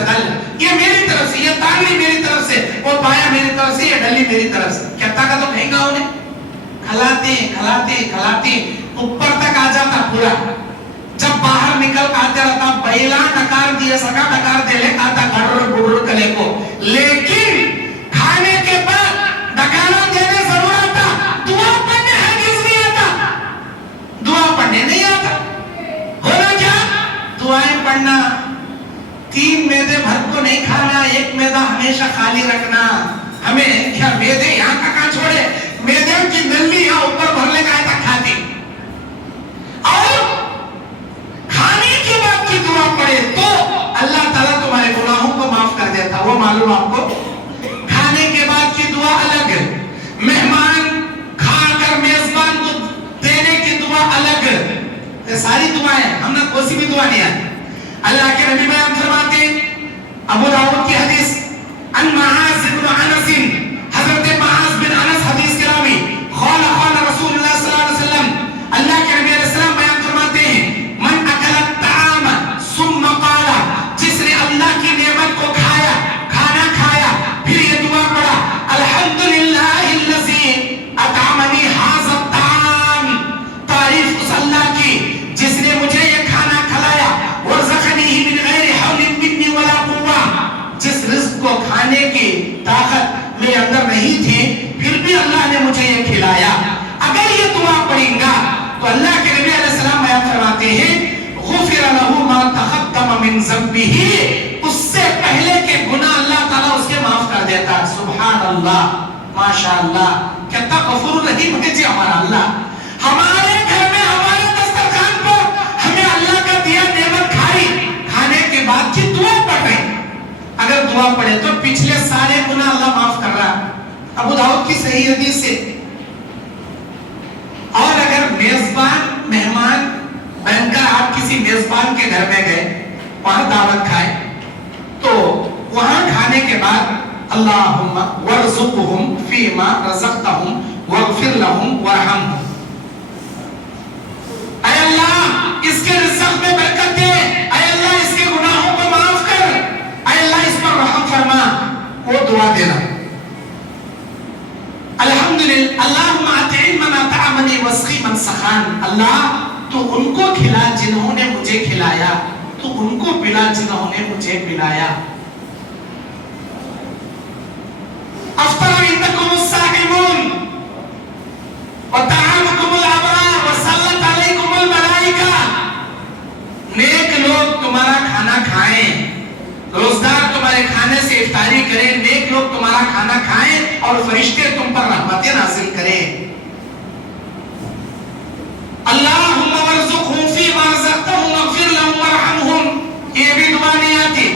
سے دل، یہ میری طرف سے، یہ تانگی میری طرف سے، وہ پایا میری طرف سے، یہ ڈلی میری طرف سے. کیا طاقت تو کہیں گا انہیں؟ کھلاتے کھلاتے کھلاتے اوپر تک آ جاتا پورا. جب باہر نکل آتے رہتا بیلا ڈکار دیے سکا ڈکار دے لے آتا گڑر گڑر کلے کو. لیکن کھانے کے بعد ڈکارا دینے ضرور آتا، دعا پڑھنے ہرگز نہیں آتا. دعا پڑھنے نہیں آتا. ہونا کیا؟ دعائیں پڑھنا. 3 میدے بھر کو نہیں کھانا، ایک میدہ ہمیشہ خالی رکھنا. ہمیں کیا میدے یہاں کہاں چھوڑے، میدے کی نلی یہاں اوپر بھرنے کا تک کھاتی. اور کھانے کے بعد کی دعا پڑھے تو اللہ تعالیٰ تمہارے گناہوں کو معاف کر دیتا. وہ معلوم آپ کو؟ کھانے کے بعد کی دعا الگ، مہمان کھا کر میزبان کو دینے کی دعا الگ. یہ ساری دعائیں ہم نے کوئی بھی دعا نہیں آتی. اللہ کے نبی بیان فرماتے ابو داؤد کی حدیث ان معاذ بن انس، حضرت معاذ بن انس حدیث کے راوی، قال قال رسول اللہ صلی اللہ علیہ وسلم، اللہ کے نبی علیہ السلام بیان فرماتے ہیں من اکل الطعام ثم قال، جس نے اللہ کی نعمت کو کھایا، کھانا کھایا، پھر یہ دعا پڑھا الحمدللہ الذی اطعمنی ھذا الطعام، تعریف اس اللہ کی جس نے مجھے یہ کھانا کھلایا، ورزقنی من غیر حول منی ولا قوہ، جس رزق کو کھانے کی طاقت میرے اندر نہیں تھی پھر بھی اللہ نے مجھے یہ کھلایا. اگر یہ دعا پڑھیں گا تو اللہ کے نبی علیہ السلام بیان فرماتے ہیں غفر له ما تقدم من ذنبه، اس سے پہلے کے گناہ اللہ تعالیٰ اس کے معاف کر دیتا. سبحان اللہ، ماشاء اللہ، کتنا غفور رحیم ہے جی ہمارا اللہ. ہمارے گھر میں ہمارے دسترخوان پر ہمیں اللہ کا دیا نعمت کھائی، کھانے کے بعد کی دعا پڑھ رہے. اگر دعا پڑھے تو پچھلے سارے گناہ اللہ معاف کر رہا ہے. ابو داؤد کی صحیح حدیث سے. اور اگر میزبان مہمان بن کر آپ کسی میزبان کے گھر میں گئے، وہاں دعوت کھائے، تو وہاں کھانے کے بعد اللہم ورزقہم فیما رزقتہم واغفر لہم ورحمہم، اے اللہ اس کے رزق میں برکت دے، اے اللہ اس کے گناہوں کو معاف کر، اے اللہ اس پر رحم فرما. وہ دعا دینا. الحمدللہ اللہم اطعم من اطعمنی واسقی من سقان، اللہ تو ان کو کھلا جنہوں نے مجھے کھلایا، تو ان کو پلا جنہوں نے مجھے پلایا. افطر عندکم الصائمون وطعامکم الابرار وصلت علیکم الملائکہ، نیک لوگ تمہارا کھانا کھائیں، روزدار تمہارے کھانے سے افطاری کریں، نیک لوگ تمہارا کھانا کھائیں اور فرشتے تم پر رحمتیں نازل کریں. اللہم ورزقہم فیما رزقتہم واغفر لہم ورحمہم، یہ بھی دعا نہیں آتی.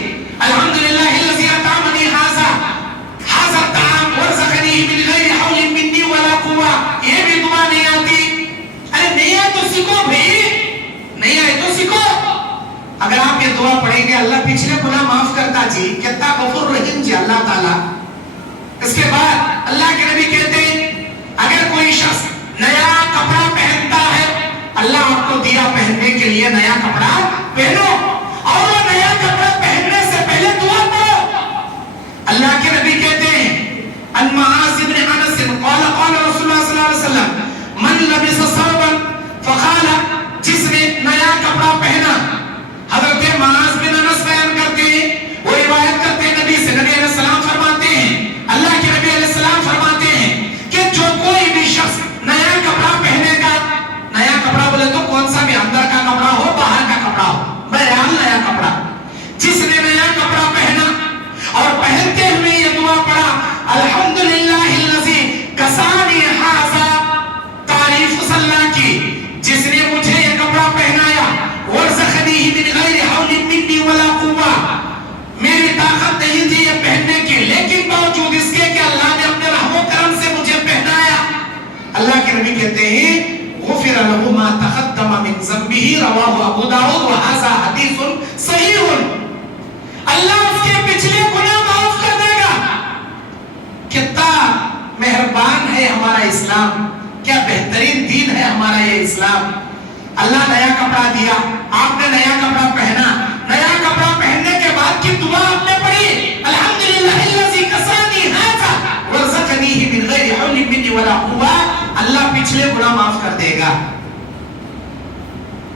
الحمدللہ الذی اطعمنی ھذا الطعام ورزقنی من غیر حول منی ولا قوہ، یہ بھی دعا نہیں آتی. ارے نہیں ہے تو سیکھو بھائی، نہیں ہے تو سیکھو. اگر آپ یہ دعا پڑھیں گے اللہ پچھلے گناہ معاف کرتا. جی کتنا غفور رحیم جی اللہ تعالیٰ. اس کے بعد اللہ کے نبی کہتے ہیں اگر کوئی شخص نیا کپڑا پہنتا ہے، اللہ آپ کو دیا پہننے کے لیے نیا کپڑا پہنو، اور وہ نیا کپڑا پہننے سے پہلے دعا پڑھو. اللہ کے نبی کہتے ہیں ان معاذ بن انس قال قال رسول اللہ صلی اللہ علیہ وسلم من لبس ثوبا فقال، جس نے نیا کپڑا پہنا. حضرت معاذ بن انس بیان کرتے ہیں، وہ روایت کرتے ہیں نبی سے، نبی علیہ السلام فرماتے ہیں، اللہ کے نبی علیہ السلام فرماتے ہیں کہ جو کوئی بھی شخص نیا کپڑا پہنے گا، نیا کپڑا بولے تو کون سا بھی، اندر کا کپڑا ہو باہر کا کپڑا ہو، بہرحال نیا کپڑا، جس نے نیا کپڑا پہنا اور پہنتے ہوئے یہ دعا پڑھا الحمدللہ الذی کسانی ھذا، تعریف اس اللہ کی جس نے مجھے یہ کپڑا پہنایا، ورزقنی من غیر حول منی ولا قوہ، میری طاقت نہیں تھی یہ پہننے کی، لیکن باوجود اس کے کہ اللہ نے اپنے رحم و کرم سے مجھے پہنایا. اللہ کے نبی کہتے ہیں غفر له ما تقدم من ذنبه رواہ ابو داؤد وھذا حدیث صحیح. اللہ اس کے پچھلے گناہ معاف کر دے گا. کتنا مہربان ہے ہمارا اسلام، کیا بہترین دین ہے ہمارا یہ اسلام. اللہ نیا کپڑا دیا، آپ نے نیا کپڑا پہنا، نیا کپڑا پہننے کے بعد کی دعا حول منی ولا قوة، اللہ پچھلے گناہ معاف کر دے گا.